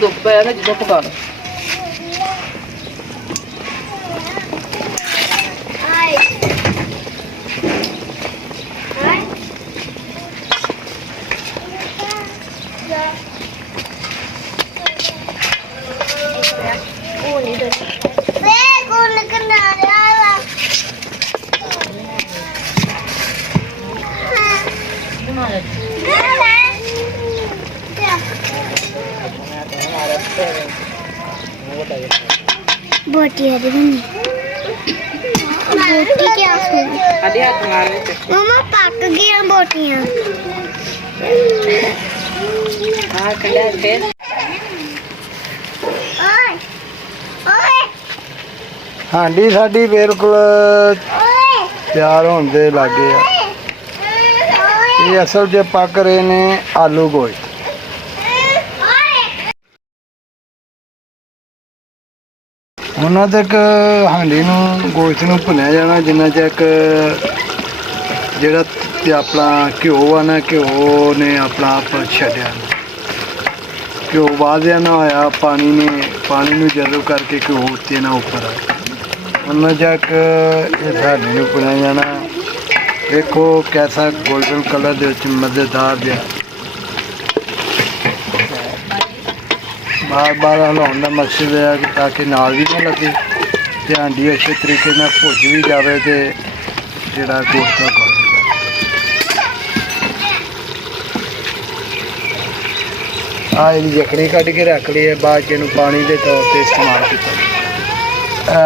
ਦੁੱਖ ਪਿਆ ਨਾ ਜਦੋਂ ਪਕਾ ਲਓ। बोटी बोटी क्या मम्मा पक गई बोटियां हांडी साडी बिल्कुल तैयार होने दे लागे आ। ये असल च पक रहे ने आलू गोश्त। ਉਹਨਾਂ ਤੱਕ ਹਾਂਡੀ ਨੂੰ ਗੋਸ਼ਤ ਨੂੰ ਭੁੰਨਿਆ ਜਾਣਾ ਜਿੰਨਾ ਚਿਰ ਜਿਹੜਾ ਤੇ ਆਪਣਾ ਘਿਓ ਆ ਨਾ ਘਿਓ ਨੇ ਆਪਣਾ ਆਪ ਛੱਡਿਆ ਘਿਓ ਵਾਧਿਆ ਨਾ ਹੋਇਆ ਪਾਣੀ ਨੂੰ ਜਜ਼ਬ ਕਰਕੇ ਘਿਓ ਉੱਤੇ ਨਾ ਉੱਪਰ ਆ ਉਹਨਾਂ ਤੱਕ ਇਹ ਹਾਂਡੀ ਨੂੰ ਭੁੰਨਿਆ ਜਾਣਾ। ਦੇਖੋ ਕੈਸਾ ਗੋਲਡਨ ਕਲਰ ਦੇ ਵਿੱਚ ਮਜ਼ੇਦਾਰ ਜਿਹਾ बार बार हिलाने का मकसद है कि ताकि नाल भी ना लगे तो हांडी अच्छे तरीके से भुज भी जाए तो जोड़ा गोश्त का गल जी जखनी कढ़ के रख ली है बाद च पानी के तौर पर इस्तेमाल किया।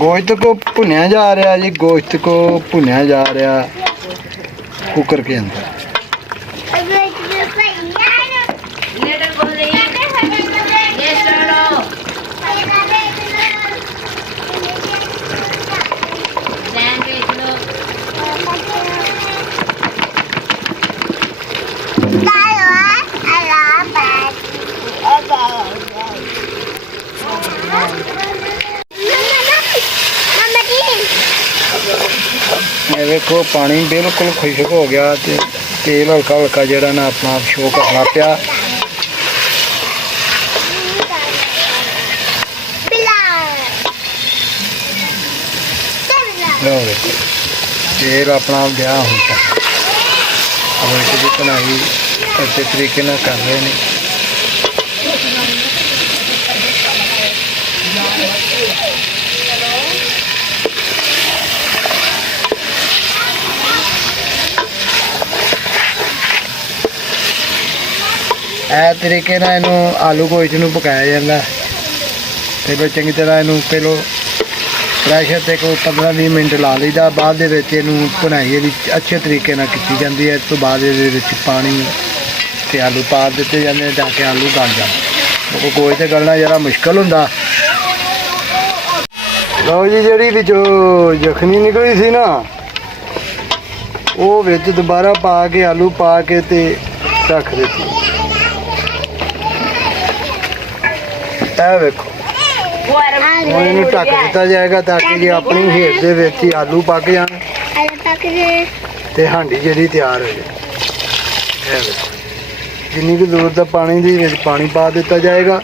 गोश्त को भुनिया जा रहा जी गोश्त को भुनिया जा रहा कुकर के अंदर। देखो पानी बिल्कुल खुशक हो गया तो तेल हल्का हल्का जरा ना अपना आप शो करना पाया। तेल अपना गया हूँ तक और कढ़ाई अच्छे तरीके ना कर रहे हैं। इस तरीके ना इनू आलू गोश्त नूं पकाया जाता है। फिर चंगी तरह इनू पहलो प्रैशर से कोई 15-20 मिनट ला लीदा बाद भुनाई अच्छे तरीके ना की जाती है। इस तो बाद पानी ते आलू पा दिते जाते हैं ताकि आलू गल जाए क्योंकि गोश्त गलना जरा मुश्किल होंदा। लो जी जी विचों जखनी निकली सी ना वो विच दोबारा पा के आलू पा के ते रख दी। वेखो इन ढक दिता जाएगा ताकि जी अपनी हेठ दे विच ही आलू पक जान ते हांडी जी तैयार हो जाए। जिन्नी की जरूरत है पानी दी विच पानी पा दिता जाएगा।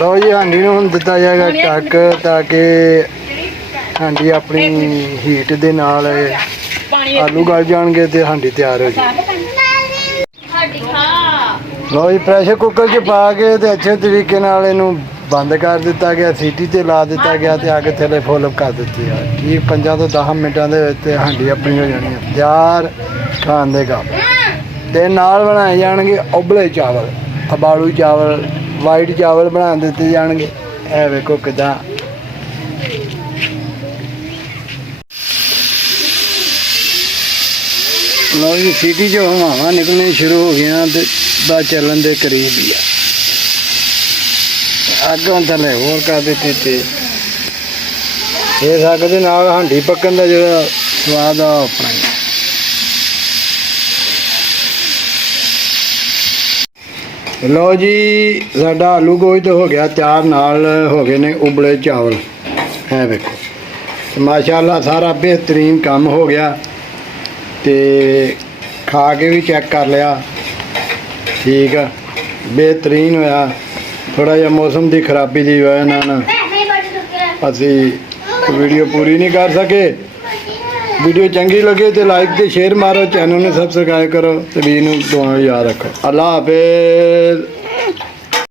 लो जी हांडी नूं हुण दिता जाएगा ढक ताकि हांडी अपनी हीट दे नाल आलू गल जाणगे ते हांडी तैयार हो जाए। लो जी प्रेशर कुकर च पा के ते अच्छे तरीके नाल इहनूं बंद कर दिता गया सीटी ते ला दिता गया ते आगे थले फुल कर दित्ती है। ठीक 5 ਤੋਂ 10 मिनटां दे विच हांडी अपनी हो जानी है तैयार खाण दे काम। ते नाल बनाए जाणगे उबले चावल अबालू चावल वाइट चावल बना दिते जाणगे। ए वेखो किदां ਲਓ ਜੀ ਸਿਟੀ 'ਚ ਹਵਾਵਾਂ ਨਿਕਲਣੀਆਂ ਸ਼ੁਰੂ ਹੋ ਗਈਆਂ ਤੇ ਦਾ ਚੱਲਣ ਦੇ ਕਰੀਬ ਹੀ ਆ। ਅੱਗੋਂ ਥੱਲੇ ਹੋਰ ਕਰ ਦਿੱਤੀ ਤੇ ਇਹ ਅੱਗ ਦੇ ਨਾਲ ਹਾਂਡੀ ਪੱਕਣ ਦਾ ਜਿਹੜਾ ਸਵਾਦ ਆ ਉਹ ਆਪਣਾ ਹੀ ਆ। ਲਓ ਜੀ ਸਾਡਾ ਆਲੂ ਗੋਸ਼ਤ ਹੋ ਗਿਆ ਤਿਆਰ, ਨਾਲ ਹੋ ਗਏ ਨੇ ਉਬਲੇ ਚਾਵਲ। ਹੈ ਵੇਖੋ ਮਾਸ਼ਾਅੱਲਾ ਸਾਰਾ ਬਿਹਤਰੀਨ ਕੰਮ ਹੋ ਗਿਆ ਤੇ ਖਾ ਕੇ ਵੀ ਚੈੱਕ ਕਰ ਲਿਆ, ਠੀਕ ਆ ਬਿਹਤਰੀਨ ਹੋਇਆ। ਥੋੜਾ ਜਿਹਾ ਮੌਸਮ ਦੀ ਖਰਾਬੀ ਦੀ ਵਜ੍ਹਾ ਨਾਲ ਅਸੀਂ ਵੀਡੀਓ ਪੂਰੀ ਨਹੀਂ ਕਰ ਸਕੇ। ਵੀਡੀਓ ਚੰਗੀ ਲੱਗੇ ਤੇ ਲਾਈਕ ਤੇ ਸ਼ੇਅਰ ਮਾਰੋ, ਚੈਨਲ ਨੂੰ ਸਬਸਕ੍ਰਾਈਬ ਕਰੋ ਤੇ ਵੀਰ ਨੂੰ ਦੁਆ ਯਾਦ ਰੱਖੋ। ਅੱਲਾ ਹਾਫਿਜ਼।